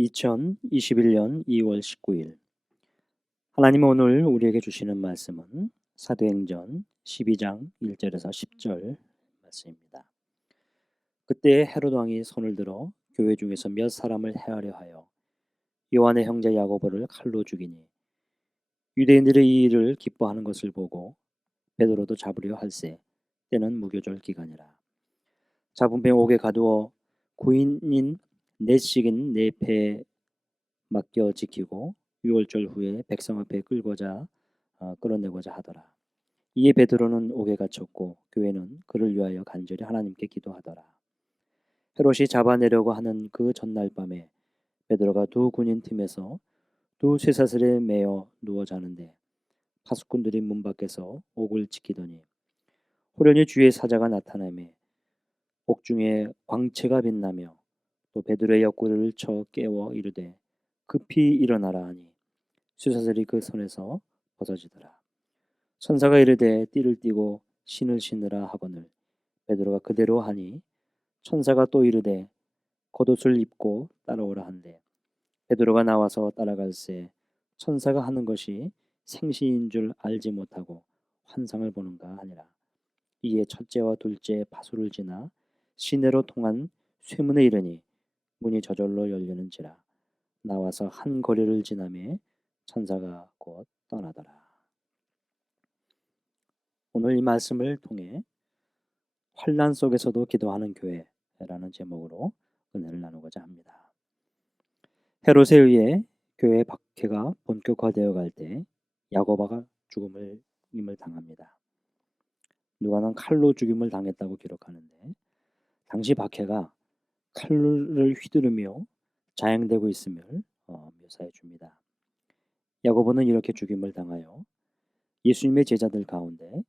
2021년 2월 19일 하나님은 오늘 우리에게 주시는 말씀은 사도행전 12장 1절에서 10절 말씀입니다. 그때 헤롯 왕이 손을 들어 교회 중에서 몇 사람을 해하려 하여 요한의 형제 야고보를 칼로 죽이니 유대인들의 이 일을 기뻐하는 것을 보고 베드로도 잡으려 할세. 때는 무교절 기간이라. 잡은 배 옥에 가두어 구인인 넷씩인 네 배에 맡겨 지키고 유월절 후에 백성 앞에 끌어내고자 하더라. 이에 베드로는 옥에 갇혔고 교회는 그를 위하여 간절히 하나님께 기도하더라. 헤롯이 잡아내려고 하는 그 전날 밤에 베드로가 두 군인 팀에서 두 쇠사슬에 매어 누워 자는데 파수꾼들이 문 밖에서 옥을 지키더니 호련히 주의 사자가 나타나매 옥중에 광채가 빛나며 또 베드로의 옆구리를 쳐 깨워 이르되 급히 일어나라 하니 쇠사슬이 그 손에서 벗어지더라. 천사가 이르되 띠를 띠고 신을 신으라 하거늘 베드로가 그대로 하니 천사가 또 이르되 겉옷을 입고 따라오라 한대 베드로가 나와서 따라갈새 천사가 하는 것이 생시인 줄 알지 못하고 환상을 보는가 하니라. 이에 첫째와 둘째 파수를 지나 시내로 통한 쇠문에 이르니 문이 저절로 열리는지라. 나와서 한 거리를 지나매 천사가 곧 떠나더라. 오늘 이 말씀을 통해 환난 속에서도 기도하는 교회라는 제목으로 은혜를 나누고자 합니다. 헤롯에 의해 교회의 박해가 본격화되어 갈 때 야고보가 죽음을 당합니다. 누가는 칼로 죽임을 당했다고 기록하는데 당시 박해가 칼을 휘두르며 자행되고 있음을 묘사해 줍니다. 야고보는 이렇게 죽임을 당하여 예수님의 제자들 가운데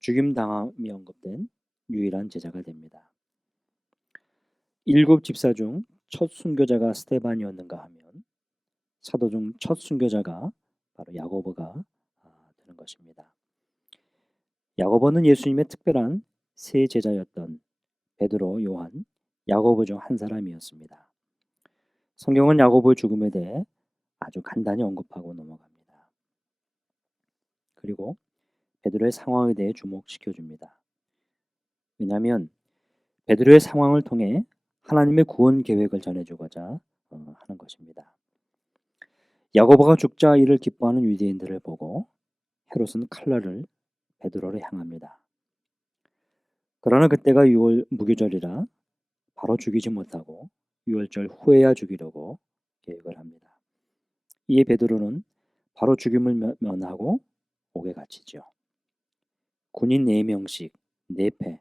죽임 당함이 언급된 유일한 제자가 됩니다. 7 집사 중 첫 순교자가 스데반이었는가 하면 사도 중 첫 순교자가 바로 야고보가 되는 것입니다. 야고보는 예수님의 특별한 세 제자였던 베드로, 요한, 야고보 중 한 사람이었습니다. 성경은 야고보의 죽음에 대해 아주 간단히 언급하고 넘어갑니다. 그리고 베드로의 상황에 대해 주목시켜 줍니다. 왜냐하면 베드로의 상황을 통해 하나님의 구원 계획을 전해주고자 하는 것입니다. 야고보가 죽자 이를 기뻐하는 유대인들을 보고 헤롯은 칼날을 베드로를 향합니다. 그러나 그때가 6월 무교절이라 바로 죽이지 못하고 6월절 후에야 죽이려고 계획을 합니다. 이에 베드로는 바로 죽임을 면하고 옥에 갇히죠. 군인 4명씩 4패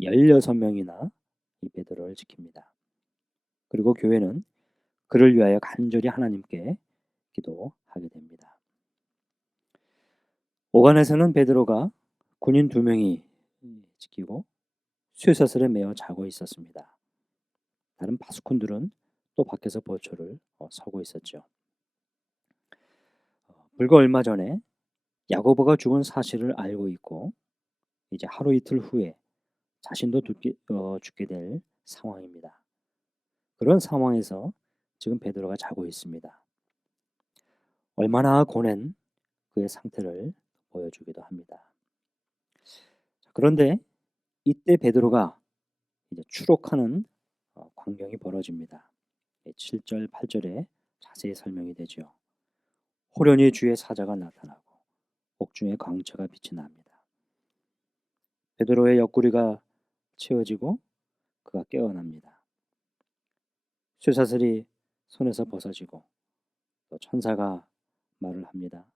16명이나 이 베드로를 지킵니다. 그리고 교회는 그를 위하여 간절히 하나님께 기도하게 됩니다. 옥안에서는 베드로가 군인 2명이 지키고 쇠사슬에 매어 자고 있었습니다. 다른 파수꾼들은 또 밖에서 보초를 서고 있었죠. 불과 얼마 전에 야고보가 죽은 사실을 알고 있고 이제 하루 이틀 후에 자신도 죽게 될 상황입니다. 그런 상황에서 지금 베드로가 자고 있습니다. 얼마나 고된 그의 상태를 보여주기도 합니다. 그런데 이때 베드로가 이제 추록하는 광경이 벌어집니다. 7절, 8절에 자세히 설명이 되죠. 호련히 주의 사자가 나타나고 옥중에 광채가 빛이 납니다. 베드로의 옆구리가 채워지고 그가 깨어납니다. 쇠사슬이 손에서 벗어지고 또 천사가 말을 합니다.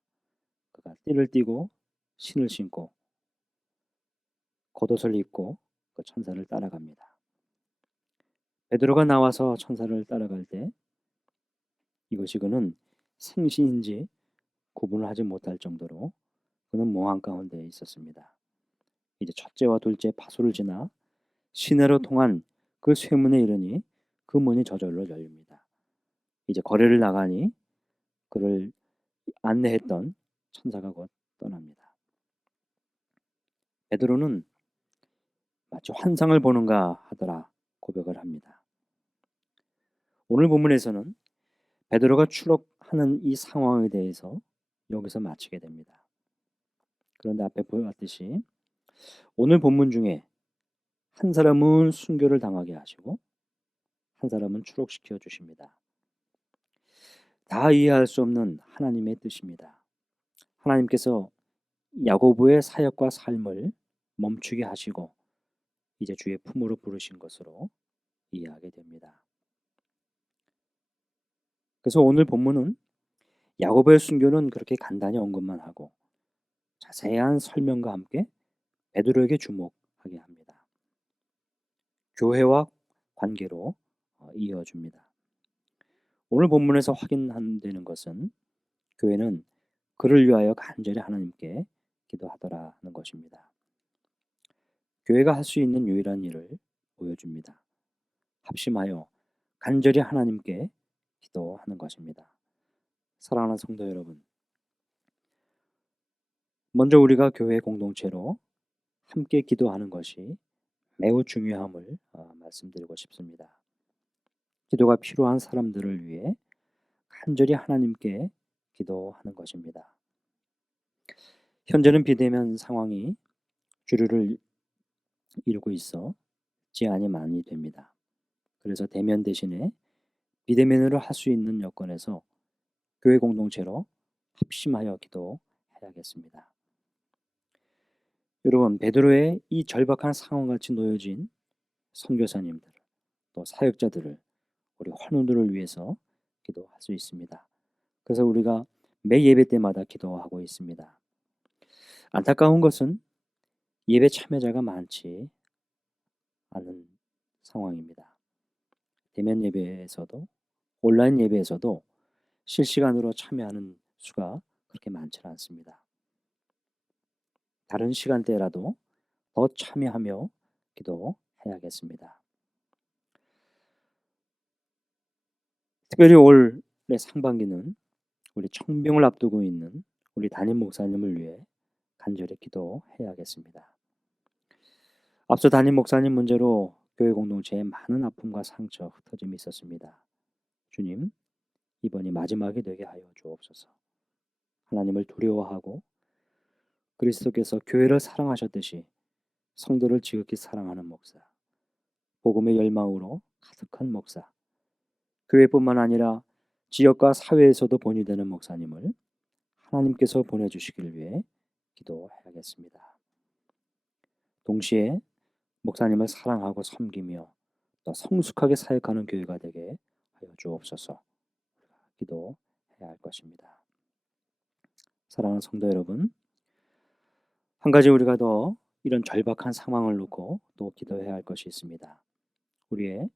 그가 띠를 띠고 신을 신고 겉옷을 입고 그 천사를 따라갑니다. 베드로가 나와서 천사를 따라갈 때 이것이 그는 생시인지 구분을 하지 못할 정도로 그는 몽한 가운데 있었습니다. 이제 첫째와 둘째 파수를 지나 시내로 통한 그 쇠문에 이르니 그 문이 저절로 열립니다. 이제 거리를 나가니 그를 안내했던 천사가 곧 떠납니다. 베드로는 마치 환상을 보는가 하더라 고백을 합니다. 오늘 본문에서는 베드로가 추록하는 이 상황에 대해서 여기서 마치게 됩니다. 그런데 앞에 보았듯이 오늘 본문 중에 한 사람은 순교를 당하게 하시고 한 사람은 추록시켜 주십니다. 다 이해할 수 없는 하나님의 뜻입니다. 하나님께서 야고보의 사역과 삶을 멈추게 하시고 이제 주의 품으로 부르신 것으로 이해하게 됩니다. 그래서 오늘 본문은 야고보의 순교는 그렇게 간단히 언급만 하고 자세한 설명과 함께 베드로에게 주목하게 합니다. 교회와 관계로 이어줍니다. 오늘 본문에서 확인되는 것은 교회는 그를 위하여 간절히 하나님께 기도하더라는 것입니다. 교회가 할 수 있는 유일한 일을 보여줍니다. 합심하여 간절히 하나님께 기도하는 것입니다. 사랑하는 성도 여러분, 먼저 우리가 교회 공동체로 함께 기도하는 것이 매우 중요함을 말씀드리고 싶습니다. 기도가 필요한 사람들을 위해 간절히 하나님께 기도하는 것입니다. 현재는 비대면 상황이 주류를 이루고 있어 제한이 많이 됩니다. 그래서 대면 대신에 비대면으로 할 수 있는 여건에서 교회 공동체로 합심하여 기도해야겠습니다. 여러분, 베드로의 이 절박한 상황같이 놓여진 선교사님들, 또 사역자들을 우리 환우들을 위해서 기도할 수 있습니다. 그래서 우리가 매 예배 때마다 기도하고 있습니다. 안타까운 것은 예배 참여자가 많지 않은 상황입니다. 대면 예배에서도 온라인 예배에서도 실시간으로 참여하는 수가 그렇게 많지 않습니다. 다른 시간대라도 더 참여하며 기도해야겠습니다. 특별히 올해 상반기는 우리 청빙을 앞두고 있는 우리 담임 목사님을 위해 간절히 기도해야겠습니다. 앞서 담임 목사님 문제로 교회 공동체에 많은 아픔과 상처, 흩어짐이 있었습니다. 주님, 이번이 마지막이 되게 하여 주옵소서. 하나님을 두려워하고 그리스도께서 교회를 사랑하셨듯이 성도를 지극히 사랑하는 목사, 복음의 열망으로 가득한 목사, 교회뿐만 아니라 지역과 사회에서도 본이 되는 목사님을 하나님께서 보내주시기를 위해 기도해야겠습니다. 동시에 목사님을 사랑하고 섬기며 또 성숙하게 사역하는 교회가 되게 하여 주옵소서. 기도해야 할 것입니다. 사랑하는 성도 여러분, 한 가지 우리가 더 이런 절박한 상황을 놓고 또 기도해야 할 것이 있습니다. 우리의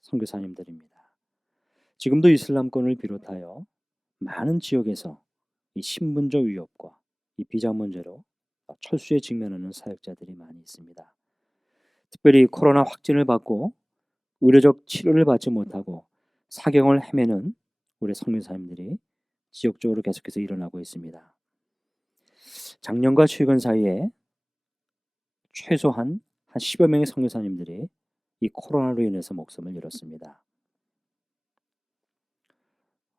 선교사님들입니다. 지금도 이슬람권을 비롯하여 많은 지역에서 이 신분적 위협과 이 비자 문제로 철수에 직면하는 사역자들이 많이 있습니다. 특별히 코로나 확진을 받고 의료적 치료를 받지 못하고 사경을 헤매는 우리 선교사님들이 지역적으로 계속해서 일어나고 있습니다. 작년과 최근 사이에 최소한 한 10여 명의 선교사님들이 이 코로나로 인해서 목숨을 잃었습니다.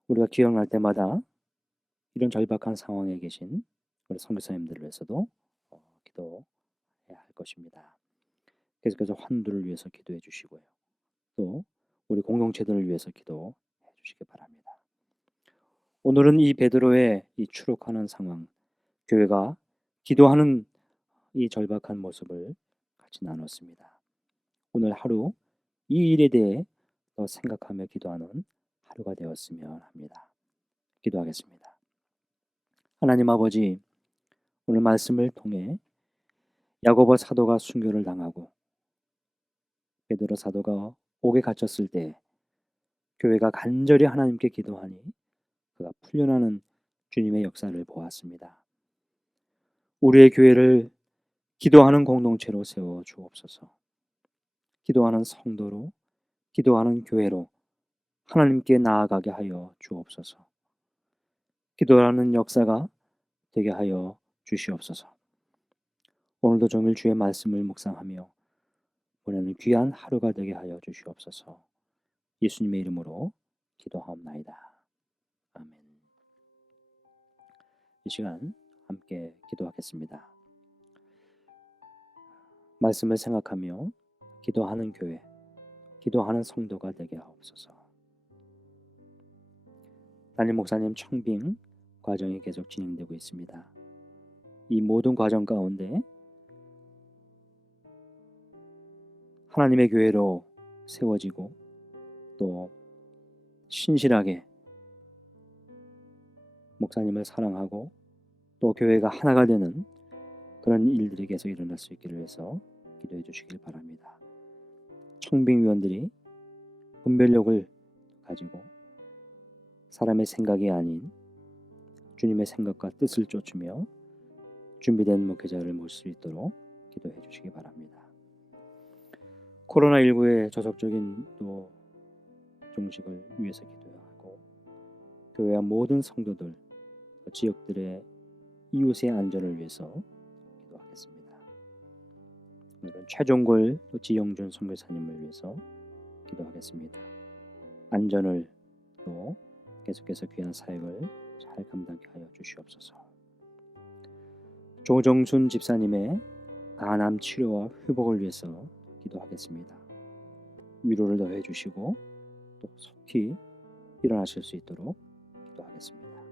우리가 기억날 때마다 이런 절박한 상황에 계신 우리 선교사님들을 위해서도 기도해야 할 것입니다. 계속해서 환우들을 위해서 기도해 주시고요. 또 우리 공동체들을 위해서 기도해 주시기 바랍니다. 오늘은 이 베드로의 이 추록하는 상황, 교회가 기도하는 이 절박한 모습을 같이 나눴습니다. 오늘 하루 이 일에 대해 더 생각하며 기도하는 하루가 되었으면 합니다. 기도하겠습니다. 하나님 아버지, 오늘 말씀을 통해 야고보 사도가 순교를 당하고 베드로 사도가 옥에 갇혔을 때 교회가 간절히 하나님께 기도하니 그가 풀려나는 주님의 역사를 보았습니다. 우리의 교회를 기도하는 공동체로 세워 주옵소서. 기도하는 성도로, 기도하는 교회로 하나님께 나아가게 하여 주옵소서. 기도하는 역사가 되게 하여 주시옵소서. 오늘도 종일 주의 말씀을 묵상하며 보내는 귀한 하루가 되게 하여 주시옵소서. 예수님의 이름으로 기도하옵나이다. 아멘. 이 시간 함께 기도하겠습니다. 말씀을 생각하며 기도하는 교회, 기도하는 성도가 되게 하옵소서. 담임 목사님 청빙 과정이 계속 진행되고 있습니다. 이 모든 과정 가운데 하나님의 교회로 세워지고 또 신실하게 목사님을 사랑하고 또 교회가 하나가 되는 그런 일들이 계속 일어날 수 있기를 위해서 기도해 주시길 바랍니다. 청빙위원들이 분별력을 가지고 사람의 생각이 아닌 주님의 생각과 뜻을 쫓으며 준비된 목회자를 모실 수 있도록 기도해 주시기 바랍니다. 코로나19의 조속적인 또 종식을 위해서 기도하고 교회와 모든 성도들, 지역들의 이웃의 안전을 위해서 기도하겠습니다. 오늘은 최종골 또 지영준 선교사님을 위해서 기도하겠습니다. 안전을 또 계속해서 귀한 사역을 잘 감당하게 하여 주시옵소서. 조정순 집사님의 간암 치료와 회복을 위해서 기도하겠습니다. 위로를 더해 주시고 또 속히 일어나실 수 있도록 기도하겠습니다.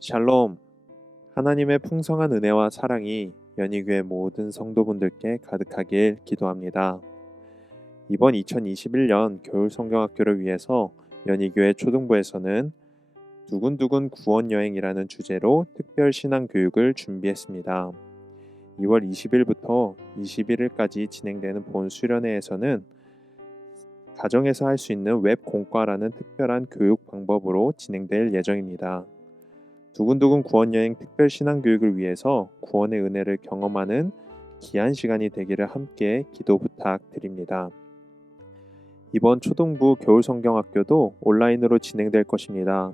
샬롬. 하나님의 풍성한 은혜와 사랑이 연희교회 모든 성도분들께 가득하길 기도합니다. 이번 2021년 겨울 성경학교를 위해서 연희교회 초등부에서는 두근두근 구원여행이라는 주제로 특별 신앙교육을 준비했습니다. 2월 20일부터 21일까지 진행되는 본 수련회에서는 가정에서 할 수 있는 웹 공과라는 특별한 교육 방법으로 진행될 예정입니다. 두근두근 구원여행 특별 신앙교육을 위해서 구원의 은혜를 경험하는 귀한 시간이 되기를 함께 기도 부탁드립니다. 이번 초등부 겨울성경학교도 온라인으로 진행될 것입니다.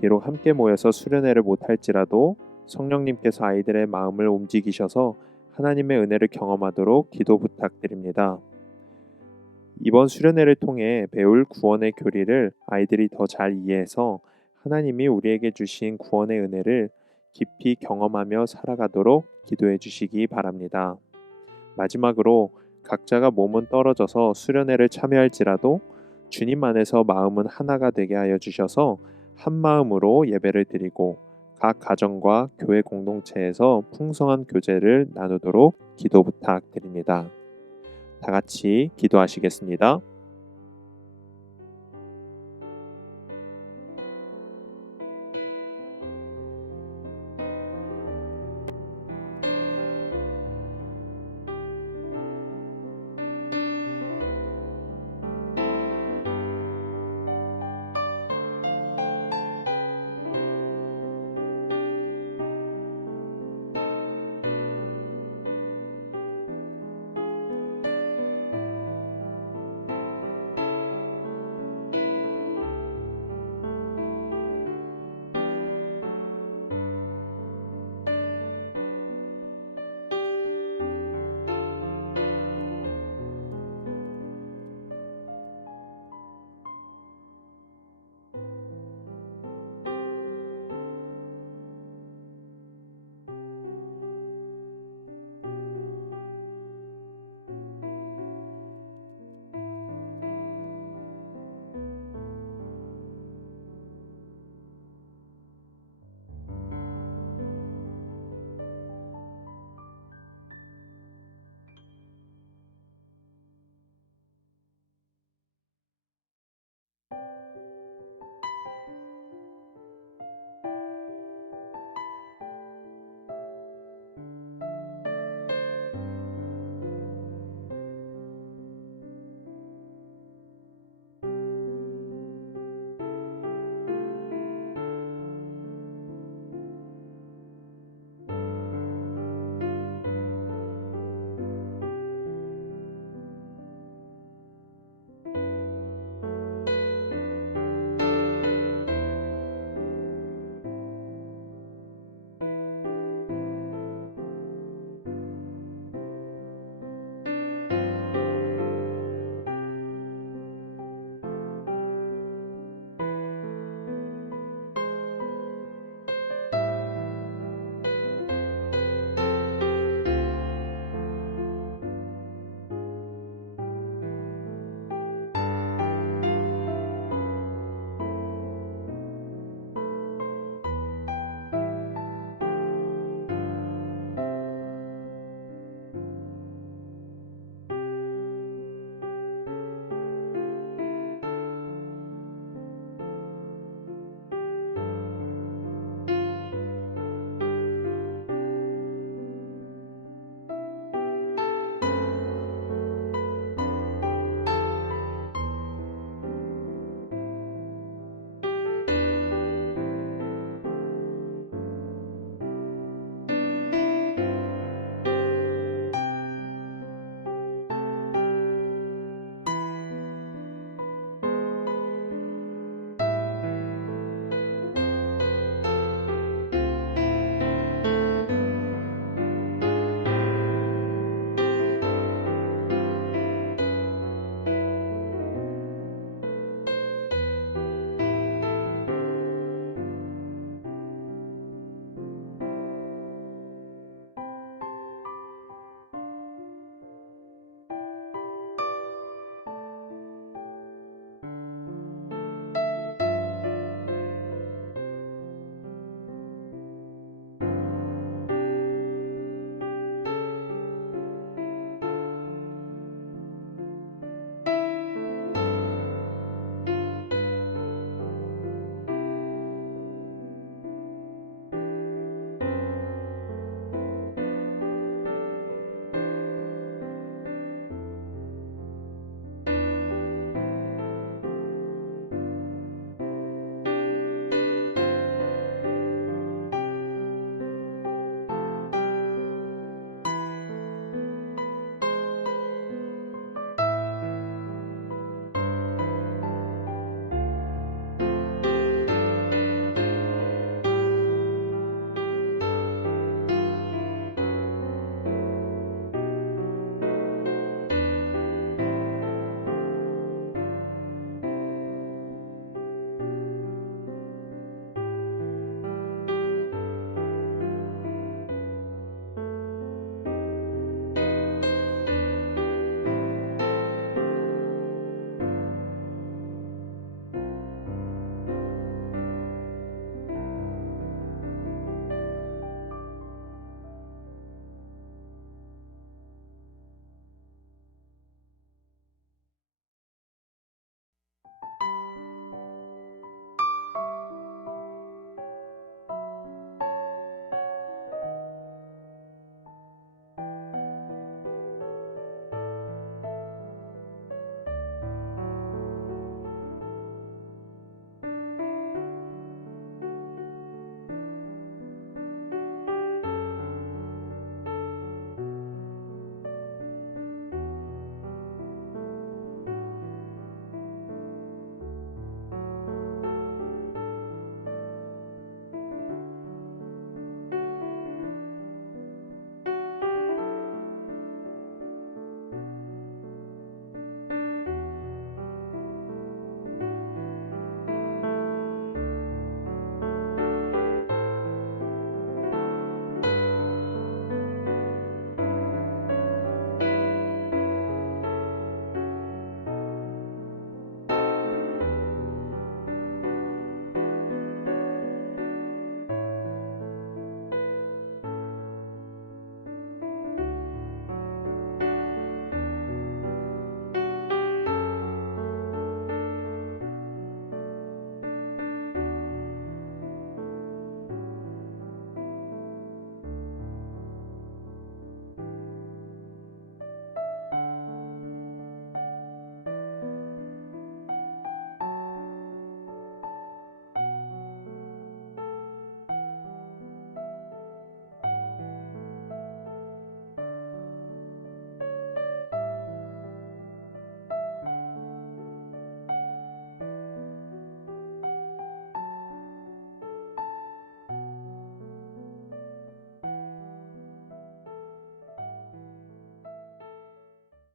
비록 함께 모여서 수련회를 못할지라도 성령님께서 아이들의 마음을 움직이셔서 하나님의 은혜를 경험하도록 기도 부탁드립니다. 이번 수련회를 통해 배울 구원의 교리를 아이들이 더 잘 이해해서 하나님이 우리에게 주신 구원의 은혜를 깊이 경험하며 살아가도록 기도해 주시기 바랍니다. 마지막으로 각자가 몸은 떨어져서 수련회를 참여할지라도 주님 안에서 마음은 하나가 되게 하여 주셔서 한 마음으로 예배를 드리고 각 가정과 교회 공동체에서 풍성한 교제를 나누도록 기도 부탁드립니다. 다 같이 기도하시겠습니다.